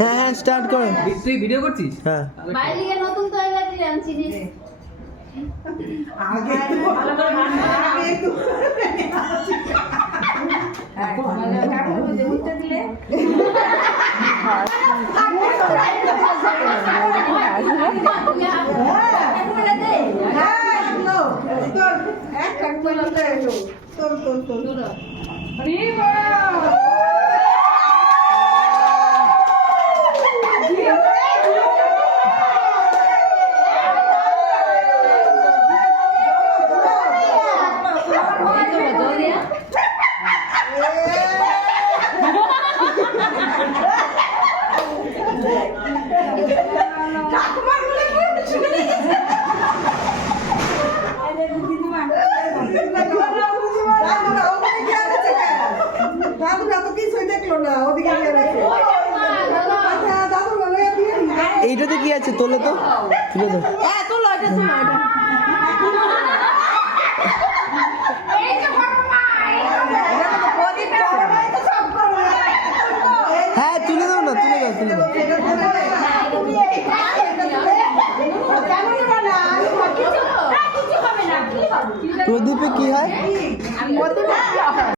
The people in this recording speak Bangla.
হ্যাঁ হ্যাঁ স্টার্ট করো। তুই ভিডিও করছিস? হ্যাঁ বাইরে গিয়ে নতুন টয়লেট নিয়ে আনছি নি। আগে ভালো করে আগে তো কাপড় দিয়ে উঠতে দিলে এইটাতে কি আছে? তোলো তো, তুলে দাও। হ্যাঁ তুলে দাও না, তুলে দাও, তুলে দাও। প্রদীপে কি হয়?